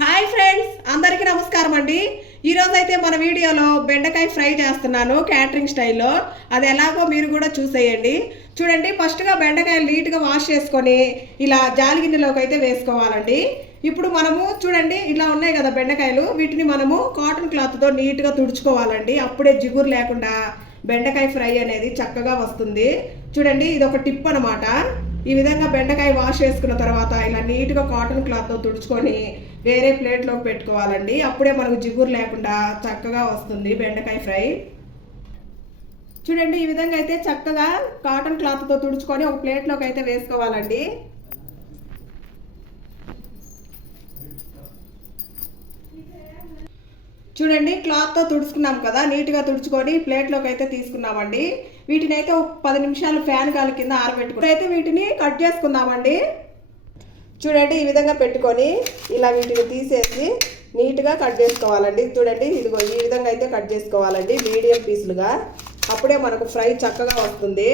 Hi friends, అందరికీ నమస్కారం అండి. ఈరోజు అయితే మన వీడియోలో బెండకాయ ఫ్రై చేస్తున్నాను క్యాటరింగ్ స్టైల్లో. అది ఎలాగో మీరు కూడా చూసేయండి. చూడండి, ఫస్ట్గా బెండకాయలు నీట్గా వాష్ చేసుకొని ఇలా జాలి గిన్నెలోకి అయితే వేసుకోవాలండి. ఇప్పుడు మనము చూడండి, ఇలా ఉన్నాయి కదా బెండకాయలు, వీటిని మనము కాటన్ క్లాత్తో నీట్గా తుడుచుకోవాలండి. అప్పుడే జిగురు లేకుండా బెండకాయ ఫ్రై అనేది చక్కగా వస్తుంది. చూడండి, ఇది ఒక టిప్ అనమాట. ఈ విధంగా బెండకాయ వాష్ చేసుకున్న తర్వాత ఇలా నీట్గా కాటన్ క్లాత్తో తుడుచుకొని వేరే ప్లేట్లోకి పెట్టుకోవాలండి. అప్పుడే మనకు జిగురు లేకుండా చక్కగా వస్తుంది బెండకాయ ఫ్రై. చూడండి, ఈ విధంగా అయితే చక్కగా కాటన్ క్లాత్తో తుడుచుకొని ఒక ప్లేట్లోకి అయితే వేసుకోవాలండి. చూడండి, క్లాత్తో తుడుచుకున్నాం కదా, నీట్గా తుడుచుకొని ప్లేట్లోకి అయితే తీసుకున్నామండి. వీటిని అయితే ఒక 10 నిమిషాలు ఫ్యాన్ గాలి కింద ఆరబెట్టుకుని అయితే వీటిని కట్ చేసుకుందామండి. చూడండి, ఈ విధంగా పెట్టుకొని ఇలా వీటిని తీసేసి నీట్గా కట్ చేసుకోవాలండి. చూడండి, ఇదిగో ఈ విధంగా అయితే కట్ చేసుకోవాలండి, మీడియం పీసులుగా. అప్పుడే మనకు ఫ్రై చక్కగా వస్తుంది.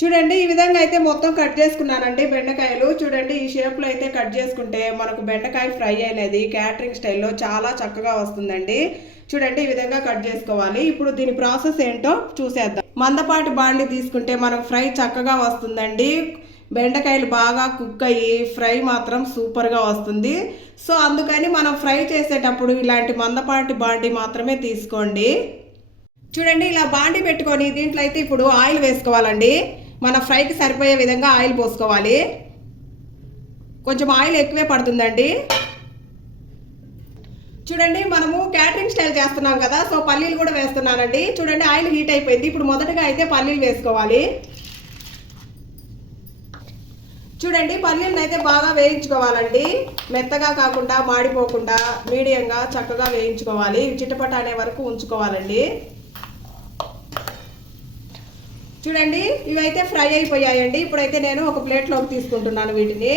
చూడండి, ఈ విధంగా అయితే మొత్తం కట్ చేసుకున్నానండి బెండకాయలు. చూడండి, ఈ షేప్లో అయితే కట్ చేసుకుంటే మనకు బెండకాయ ఫ్రై అనేది క్యాటరింగ్ స్టైల్లో చాలా చక్కగా వస్తుందండి. చూడండి, ఈ విధంగా కట్ చేసుకోవాలి. ఇప్పుడు దీని ప్రాసెస్ ఏంటో చూసేద్దాం. మందపాటి బాండి తీసుకుంటే మనకు ఫ్రై చక్కగా వస్తుందండి. బెండకాయలు బాగా కుక్ అయ్యి ఫ్రై మాత్రం సూపర్గా వస్తుంది. సో అందుకని మనం ఫ్రై చేసేటప్పుడు ఇలాంటి మందపాటి బాండి మాత్రమే తీసుకోండి. చూడండి, ఇలా బాండి పెట్టుకొని దీంట్లో అయితే ఇప్పుడు ఆయిల్ వేసుకోవాలండి. మన ఫ్రైకి సరిపోయే విధంగా ఆయిల్ పోసుకోవాలి. కొంచెం ఆయిల్ ఎక్కువే పడుతుందండి. చూడండి, మనము క్యాటరింగ్ స్టైల్ చేస్తున్నాం కదా, సో పల్లీలు కూడా వేస్తున్నానండి. చూడండి, ఆయిల్ హీట్ అయిపోయింది. ఇప్పుడు మొదటగా అయితే పల్లీలు వేసుకోవాలి. చూడండి, పల్లీలను అయితే బాగా వేయించుకోవాలండి. మెత్తగా కాకుండా మాడిపోకుండా మీడియంగా చక్కగా వేయించుకోవాలి. చిటపట అనే వరకు ఉంచుకోవాలండి. చూడండి, ఇవైతే ఫ్రై అయిపోయాయండి. ఇప్పుడైతే నేను ఒక ప్లేట్లోకి తీసుకుంటున్నాను వీటిని.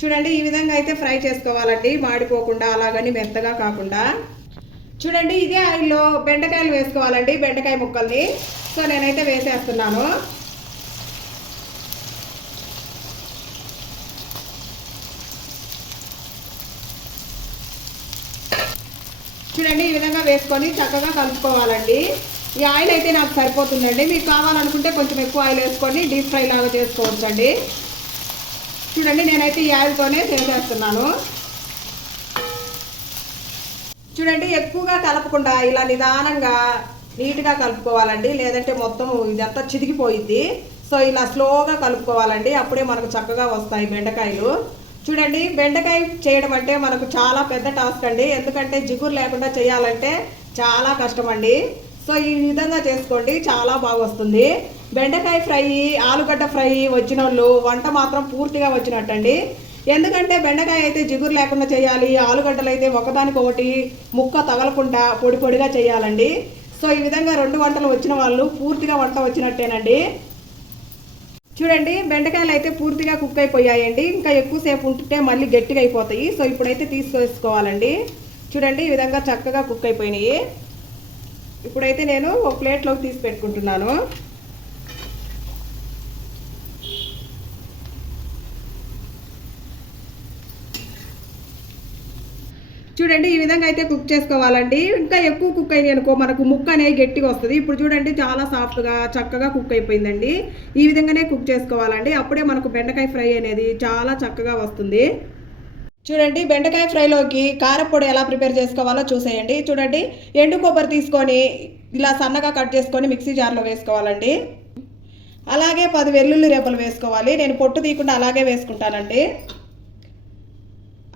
చూడండి, ఈ విధంగా అయితే ఫ్రై చేసుకోవాలండి, మాడిపోకుండా అలాగని మెత్తగా కాకుండా. చూడండి, ఇదే ఆయిల్లో బెండకాయలు వేసుకోవాలండి, బెండకాయ ముక్కల్ని. సో నేనైతే వేసేస్తున్నాను. చూడండి, ఈ విధంగా వేసుకొని చక్కగా కలుపుకోవాలండి. ఈ ఆయిల్ అయితే నాకు సరిపోతుందండి. మీకు కావాలనుకుంటే కొంచెం ఎక్కువ ఆయిల్ వేసుకొని డీప్ ఫ్రై లాగా చేసుకోవచ్చండి. చూడండి, నేనైతే ఈ ఆయిల్తోనే చేసేస్తున్నాను. చూడండి, ఎక్కువగా కలపకుండా ఇలా నిదానంగా నీట్గా కలుపుకోవాలండి, లేదంటే మొత్తం ఇదంతా చిదిగిపోయింది. సో ఇలా స్లోగా కలుపుకోవాలండి, అప్పుడే మనకు చక్కగా వస్తాయి బెండకాయలు. చూడండి, బెండకాయ చేయడం అంటే మనకు చాలా పెద్ద టాస్క్ అండి. ఎందుకంటే జిగురు లేకుండా చేయాలంటే చాలా కష్టం అండి. సో ఈ విధంగా చేసుకోండి, చాలా బాగా వస్తుంది బెండకాయ ఫ్రై. ఆలుగడ్డ ఫ్రై వచ్చిన వాళ్ళు వంట మాత్రం పూర్తిగా వచ్చినట్టండి. ఎందుకంటే బెండకాయ అయితే జిగురు లేకుండా చేయాలి, ఆలుగడ్డలు అయితే ఒకదానికొకటి ముక్క తగలకుండా పొడి పొడిగా చేయాలండి. సో ఈ విధంగా 2 వంటలు వచ్చిన వాళ్ళు పూర్తిగా వంట వచ్చినట్టేనండి. చూడండి, బెండకాయలు అయితే పూర్తిగా కుక్ అయిపోయాయండి. ఇంకా ఎక్కువసేపు ఉంటుంటే మళ్ళీ గట్టిగా అయిపోతాయి. సో ఇప్పుడైతే తీసుకోవాలండి. చూడండి, ఈ విధంగా చక్కగా కుక్ అయిపోయినాయి. ఇప్పుడైతే నేను ఒక ప్లేట్లోకి తీసి పెట్టుకుంటున్నాను. చూడండి, ఈ విధంగా అయితే కుక్ చేసుకోవాలండి. ఇంకా ఎక్కువ కుక్ అయింది అనుకో మనకు ముక్క అనేది గట్టిగా వస్తుంది. ఇప్పుడు చూడండి, చాలా సాఫ్ట్గా చక్కగా కుక్ అయిపోయిందండి. ఈ విధంగానే కుక్ చేసుకోవాలండి, అప్పుడే మనకు బెండకాయ ఫ్రై అనేది చాలా చక్కగా వస్తుంది. చూడండి, బెండకాయ ఫ్రైలోకి కారపొడి ఎలా ప్రిపేర్ చేసుకోవాలో చూసేయండి. చూడండి, ఎండు కొబ్బరి తీసుకొని ఇలా సన్నగా కట్ చేసుకొని మిక్సీ జార్లో వేసుకోవాలండి. అలాగే 10 వెల్లుల్లి రెబ్బలు వేసుకోవాలి. నేను పొట్టు తీయకుండా అలాగే వేసుకుంటానండి.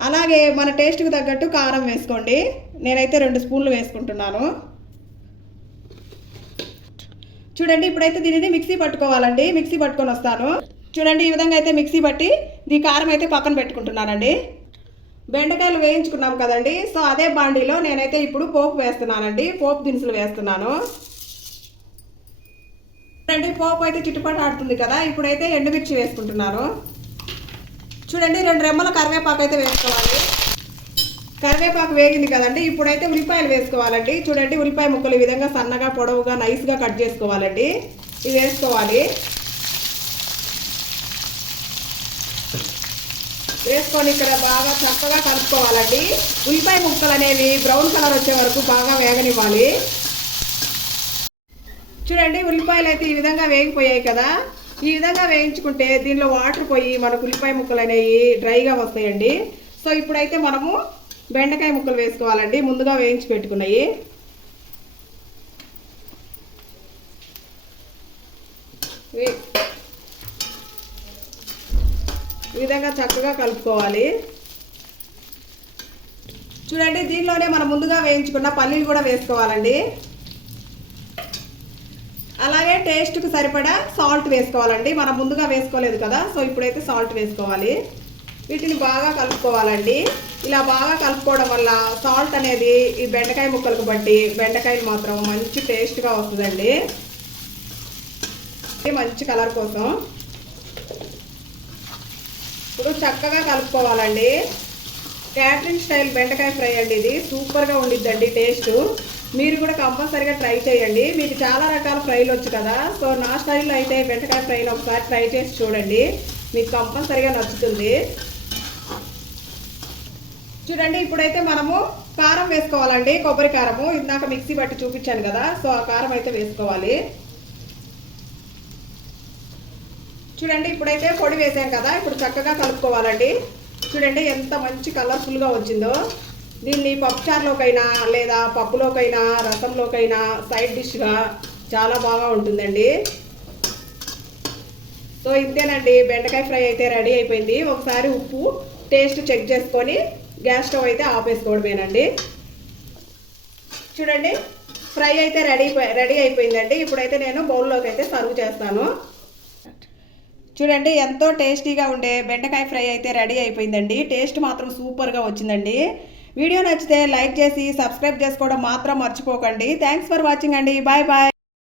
అలాగే మన టేస్ట్కి తగ్గట్టు కారం వేసుకోండి. నేనైతే 2 స్పూన్లు వేసుకుంటున్నాను. చూడండి, ఇప్పుడైతే దీనిని మిక్సీ పట్టుకోవాలండి. మిక్సీ పట్టుకొని వస్తాను. చూడండి, ఈ విధంగా అయితే మిక్సీ పట్టి ఈ కారం అయితే పక్కన పెట్టుకుంటున్నానండి. బెండకాయలు వేయించుకున్నాం కదండి, సో అదే బాండీలో నేనైతే ఇప్పుడు పోపు వేస్తున్నానండి. పోపు దినుసులు వేస్తున్నాను. చూడండి, పోపు అయితే చిట్టుపట ఆడుతుంది కదా. ఇప్పుడైతే ఎండుమిర్చి వేసుకుంటున్నాను. చూడండి 2 రెమ్మల కరివేపాకు అయితే వేసుకోవాలి. కరివేపాకు వేగింది కదండి, ఇప్పుడైతే ఉల్లిపాయలు వేసుకోవాలండి. చూడండి ఉల్లిపాయ ముక్కలు ఈ విధంగా సన్నగా పొడవుగా నైస్గా కట్ చేసుకోవాలండి. ఇవి వేసుకోవాలి. వేసుకొని ఇక్కడ బాగా చక్కగా కలుపుకోవాలండి. ఉల్లిపాయ ముక్కలు అనేవి బ్రౌన్ కలర్ వచ్చే వరకు బాగా వేగనివ్వాలి. చూడండి ఉల్లిపాయలు అయితే ఈ విధంగా వేగిపోయాయి కదా. ఈ విధంగా వేయించుకుంటే దీనిలో వాటర్ పోయి మనకు ఉల్లిపాయ ముక్కలు అనేవి డ్రైగా వస్తాయండి. సో ఇప్పుడైతే మనము బెండకాయ ముక్కలు వేసుకోవాలండి, ముందుగా వేయించి పెట్టుకున్నాయి. ఈ విధంగా చక్కగా కలుపుకోవాలి. చూడండి దీనిలోనే మనం ముందుగా వేయించుకున్న పల్లీలు కూడా వేసుకోవాలండి. అలాగే టేస్ట్కి సరిపడా సాల్ట్ వేసుకోవాలండి. మనం ముందుగా వేసుకోలేదు కదా, సో ఇప్పుడైతే సాల్ట్ వేసుకోవాలి. వీటిని బాగా కలుపుకోవాలండి. ఇలా బాగా కలుపుకోవడం వల్ల సాల్ట్ అనేది ఈ బెండకాయ ముక్కలకు బట్టి బెండకాయలు మాత్రం మంచి టేస్ట్గా వస్తుందండి. మంచి కలర్ కోసం ఇప్పుడు చక్కగా కలుపుకోవాలండి. క్యాటరింగ్ స్టైల్ బెండకాయ ఫ్రై అండి, ఇది సూపర్గా ఉండిద్దండి టేస్ట్. మీరు కూడా కంపల్సరీగా ట్రై చేయండి. మీకు చాలా రకాల ఫ్రైలు వచ్చు కదా, సో నా స్టైల్లో అయితే బెండకాయ ఫ్రైలు ఒకసారి ట్రై చేసి చూడండి, మీకు కంపల్సరీగా నచ్చుతుంది. చూడండి ఇప్పుడైతే మనము కారం వేసుకోవాలండి. కొబ్బరి కారము ఇందాక మిక్సీ బట్టి చూపించాను కదా, సో ఆ కారం అయితే వేసుకోవాలి. చూడండి ఇప్పుడైతే పొడి వేసాం కదా, ఇప్పుడు చక్కగా కలుపుకోవాలండి. చూడండి ఎంత మంచి కలర్ఫుల్గా వచ్చిందో. దీన్ని పప్పుచారులోకైనా లేదా పప్పులోకైనా రసంలోకైనా సైడ్ డిష్గా చాలా బాగా ఉంటుందండి. సో ఇంతేనండి, బెండకాయ ఫ్రై అయితే రెడీ అయిపోయింది. ఒకసారి ఉప్పు టేస్ట్ చెక్ చేసుకొని గ్యాస్ స్టవ్ అయితే ఆపేసుకోవడమేనండి. చూడండి ఫ్రై అయితే రెడీ అయిపోయిందండి. ఇప్పుడైతే నేను బౌల్లోకి అయితే సర్వ్ చేస్తాను. చూడండి ఎంతో టేస్టీగా ఉండే బెండకాయ ఫ్రై అయితే రెడీ అయిపోయిందండి. టేస్ట్ మాత్రం సూపర్గా వచ్చిందండి. వీడియో నచ్చితే లైక్ చేసి సబ్స్క్రైబ్ చేసుకోవడం మాత్రం మర్చిపోకండి. థ్యాంక్స్ ఫర్ వాచింగ్ అండి. Bye bye.